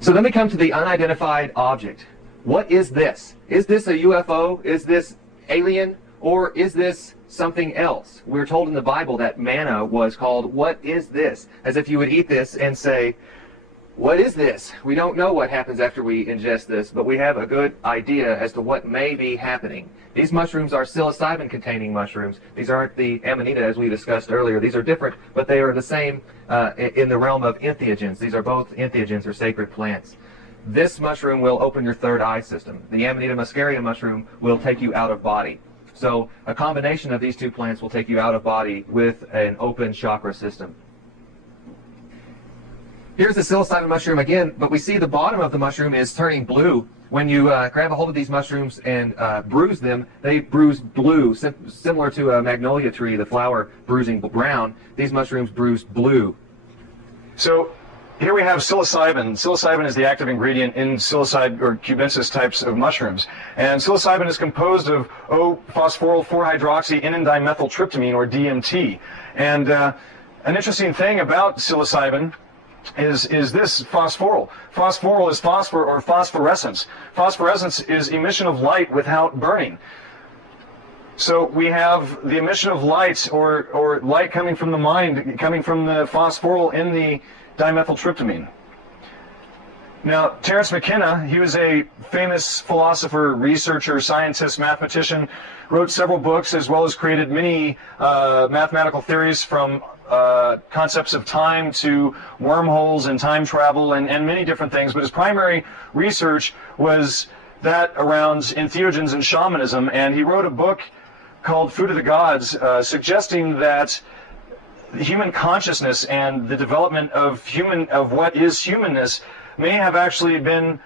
So then we come to the unidentified object. What is this? Is this a UFO? Is this alien? Or is this something else? We're told in the Bible that manna was called, what is this? As if you would eat this and say, what is this? We don't know what happens after we ingest this, but we have a good idea as to what may be happening. These mushrooms are psilocybin-containing mushrooms. These aren't the amanita as we discussed earlier. These are different, but they are the same in the realm of entheogens. These are both entheogens, or sacred plants. This mushroom will open your third eye system. The Amanita muscaria mushroom will take you out of body. So a combination of these two plants will take you out of body with an open chakra system. Here's the psilocybin mushroom again, but we see the bottom of the mushroom is turning blue. When you grab a hold of these mushrooms and bruise them, they bruise blue, similar to a magnolia tree, the flower bruising brown. These mushrooms bruise blue. So here we have psilocybin. Psilocybin is the active ingredient in psilocybe or cubensis types of mushrooms. And psilocybin is composed of O-phosphoryl 4-hydroxy-N-dimethyltryptamine, or DMT. And an interesting thing about psilocybin is this phosphoryl. Phosphoryl is phosphor or phosphorescence. Phosphorescence is emission of light without burning. So we have the emission of light, or light coming from the mind, coming from the phosphoryl in the dimethyltryptamine. Now, Terence McKenna, he was a famous philosopher, researcher, scientist, mathematician, wrote several books, as well as created many mathematical theories, from concepts of time to wormholes and time travel and many different things. But his primary research was that around entheogens and shamanism, and he wrote a book called Food of the Gods, suggesting that human consciousness and the development of what is humanness may have actually been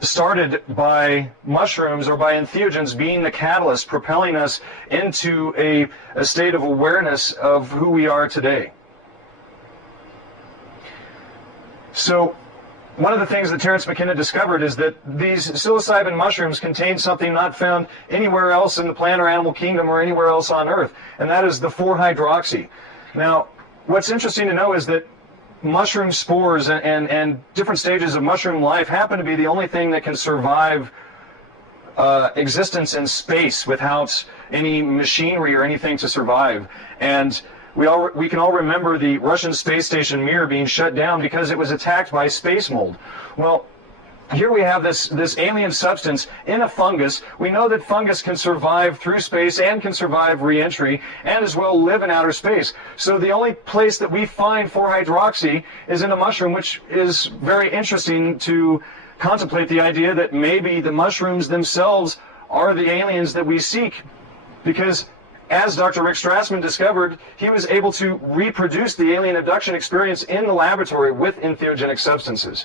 started by mushrooms or by entheogens being the catalyst propelling us into a state of awareness of who we are today. So one of the things that Terence McKenna discovered is that these psilocybin mushrooms contain something not found anywhere else in the plant or animal kingdom or anywhere else on Earth, and that is the 4-hydroxy. Now, what's interesting to know is that mushroom spores and different stages of mushroom life happen to be the only thing that can survive existence in space without any machinery or anything to survive. And we can all remember the Russian space station Mir being shut down because it was attacked by space mold. Well, here we have this alien substance in a fungus. We know that fungus can survive through space and can survive re-entry and as well live in outer space. So the only place that we find 4-hydroxy is in a mushroom, which is very interesting to contemplate the idea that maybe the mushrooms themselves are the aliens that we seek. Because as Dr. Rick Strassman discovered, he was able to reproduce the alien abduction experience in the laboratory with entheogenic substances.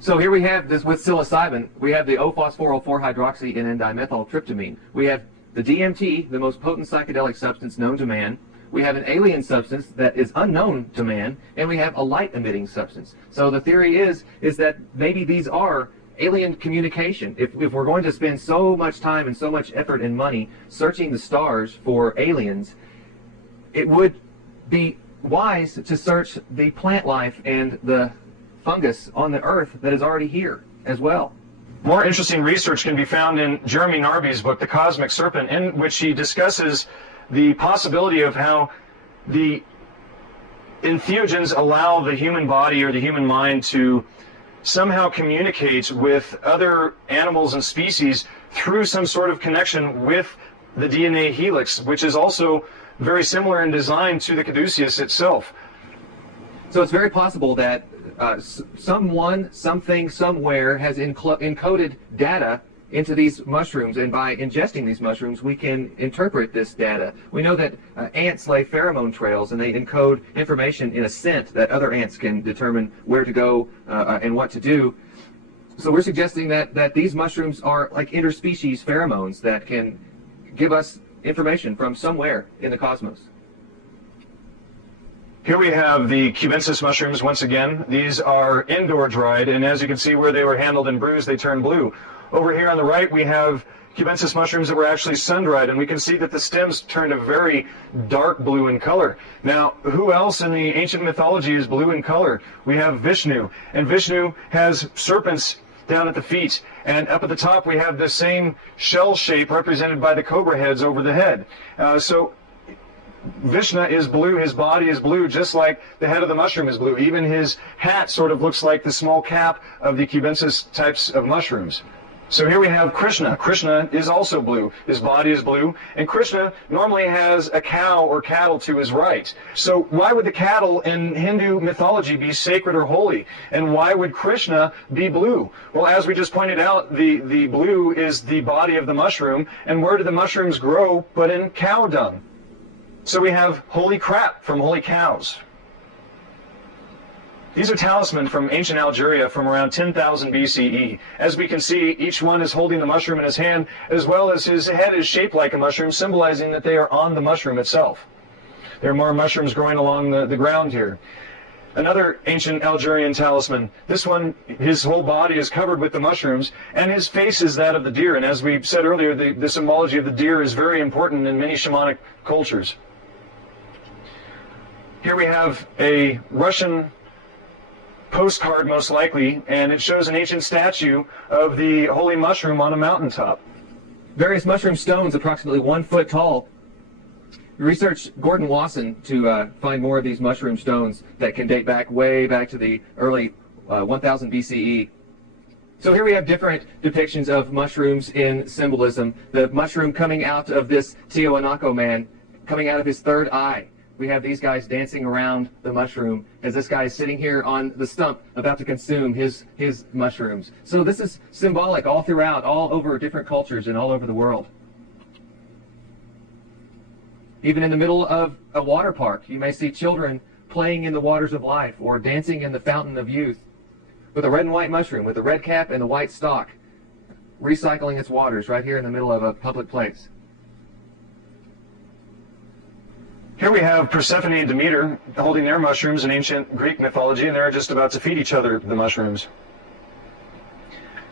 So here we have this with psilocybin. We have the O-phosphoryl 4-hydroxy and N-dimethyltryptamine. We have the DMT, the most potent psychedelic substance known to man. We have an alien substance that is unknown to man, and we have a light-emitting substance. So the theory is that maybe these are alien communication. If we're going to spend so much time and so much effort and money searching the stars for aliens, it would be wise to search the plant life and the fungus on the earth that is already here as well. More interesting research can be found in Jeremy Narby's book, The Cosmic Serpent, in which he discusses the possibility of how the entheogens allow the human body or the human mind to somehow communicate with other animals and species through some sort of connection with the DNA helix, which is also very similar in design to the caduceus itself. So it's very possible that someone, something, somewhere has encoded data into these mushrooms, and by ingesting these mushrooms we can interpret this data. We know that ants lay pheromone trails, and they encode information in a scent that other ants can determine where to go and what to do. So we're suggesting that these mushrooms are like interspecies pheromones that can give us information from somewhere in the cosmos. Here we have the cubensis mushrooms once again. These are indoor dried, and as you can see where they were handled and bruised, they turn blue. Over here on the right we have cubensis mushrooms that were actually sun-dried, and we can see that the stems turned a very dark blue in color. Now, who else in the ancient mythology is blue in color? We have Vishnu, and Vishnu has serpents down at the feet, and up at the top we have the same shell shape represented by the cobra heads over the head. So Vishnu is blue, his body is blue, just like the head of the mushroom is blue. Even his hat sort of looks like the small cap of the cubensis types of mushrooms. So here we have Krishna. Krishna is also blue. His body is blue. And Krishna normally has a cow or cattle to his right. So why would the cattle in Hindu mythology be sacred or holy? And why would Krishna be blue? Well, as we just pointed out, the blue is the body of the mushroom. And where do the mushrooms grow but in cow dung? So we have holy crap from holy cows. These are talismans from ancient Algeria from around 10,000 BCE. As we can see, each one is holding the mushroom in his hand, as well as his head is shaped like a mushroom, symbolizing that they are on the mushroom itself. There are more mushrooms growing along the ground here. Another ancient Algerian talisman. This one, his whole body is covered with the mushrooms, and his face is that of the deer. And as we said earlier, the symbology of the deer is very important in many shamanic cultures. Here we have a Russian postcard, most likely, and it shows an ancient statue of the holy mushroom on a mountaintop. Various mushroom stones approximately 1 foot tall. We researched Gordon Wasson to find more of these mushroom stones that can date back way back to the early 1000 BCE. So here we have different depictions of mushrooms in symbolism. The mushroom coming out of this Tiwanaku man, coming out of his third eye. We have these guys dancing around the mushroom as this guy is sitting here on the stump about to consume his mushrooms. So this is symbolic all throughout, all over different cultures and all over the world. Even in the middle of a water park, you may see children playing in the waters of life or dancing in the fountain of youth with a red and white mushroom, with the red cap and the white stalk, recycling its waters right here in the middle of a public place. Here we have Persephone and Demeter holding their mushrooms in ancient Greek mythology, and they're just about to feed each other the mushrooms.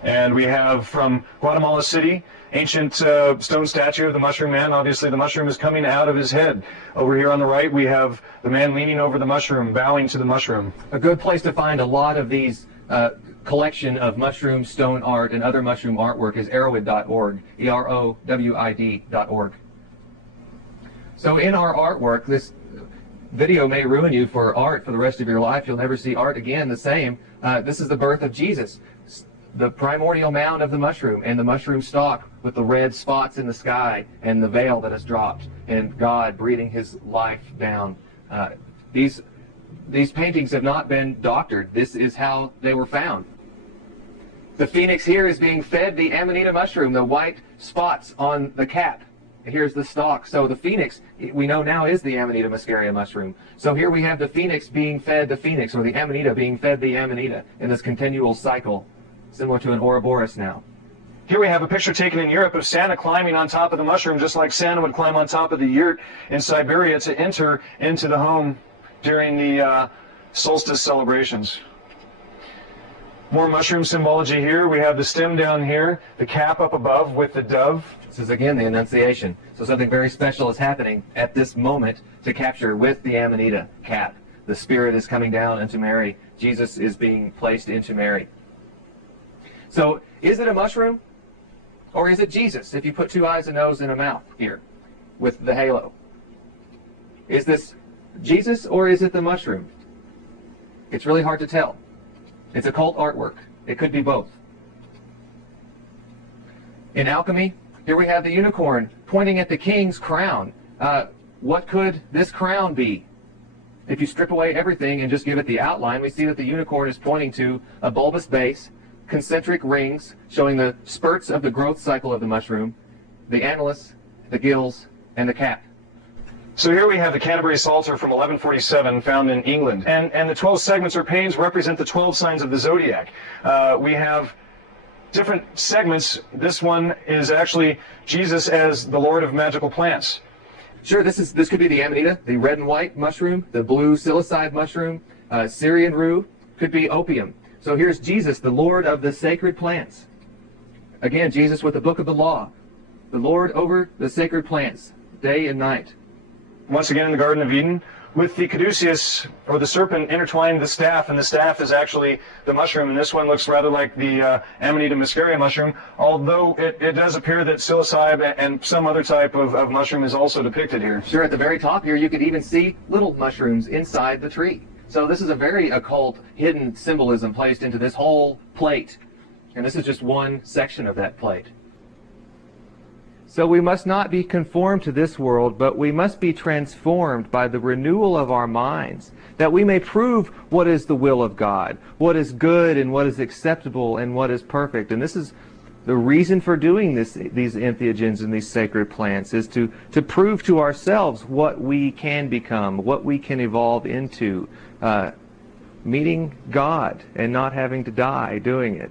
And we have from Guatemala City, ancient stone statue of the mushroom man. Obviously the mushroom is coming out of his head. Over here on the right we have the man leaning over the mushroom, bowing to the mushroom. A good place to find a lot of these collection of mushroom stone art and other mushroom artwork is erowid.org, erowid.org. So in our artwork, this video may ruin you for art for the rest of your life. You'll never see art again the same. This is the birth of Jesus, the primordial mound of the mushroom and the mushroom stalk with the red spots in the sky and the veil that has dropped and God breathing his life down. These paintings have not been doctored. This is how they were found. The phoenix here is being fed the amanita mushroom, the white spots on the cap. Here's the stalk. So the phoenix, we know now, is the Amanita muscaria mushroom. So here we have the phoenix being fed the phoenix, or the amanita being fed the amanita in this continual cycle, similar to an Ouroboros now. Here we have a picture taken in Europe of Santa climbing on top of the mushroom, just like Santa would climb on top of the yurt in Siberia to enter into the home during the solstice celebrations. More mushroom symbology here. We have the stem down here, the cap up above with the dove. This is again the Annunciation. So something very special is happening at this moment to capture with the Amanita cap. The Spirit is coming down into Mary. Jesus is being placed into Mary. So is it a mushroom or is it Jesus if you put 2 eyes, a nose, and a mouth here with the halo? Is this Jesus or is it the mushroom? It's really hard to tell. It's occult artwork. It could be both. In alchemy, here we have the unicorn pointing at the king's crown. What could this crown be? If you strip away everything and just give it the outline, we see that the unicorn is pointing to a bulbous base, concentric rings showing the spurts of the growth cycle of the mushroom, the annulus, the gills, and the cap. So here we have the Canterbury Psalter from 1147 found in England. And the 12 segments or panes represent the 12 signs of the zodiac. We have different segments. This one is actually Jesus as the Lord of magical plants. Sure, this could be the Amanita, the red and white mushroom, the blue silicide mushroom, Syrian rue, could be opium. So here's Jesus, the Lord of the sacred plants. Again, Jesus with the book of the law, the Lord over the sacred plants, day and night. Once again in the Garden of Eden, with the caduceus, or the serpent, intertwined the staff, and the staff is actually the mushroom, and this one looks rather like the Amanita muscaria mushroom, although it does appear that psilocybe and some other type of mushroom is also depicted here. Sure, at the very top here, you could even see little mushrooms inside the tree. So this is a very occult, hidden symbolism placed into this whole plate. And this is just one section of that plate. So we must not be conformed to this world, but we must be transformed by the renewal of our minds, that we may prove what is the will of God, what is good and what is acceptable and what is perfect. And this is the reason for doing these entheogens and these sacred plants, is to prove to ourselves what we can become, what we can evolve into, meeting God and not having to die doing it.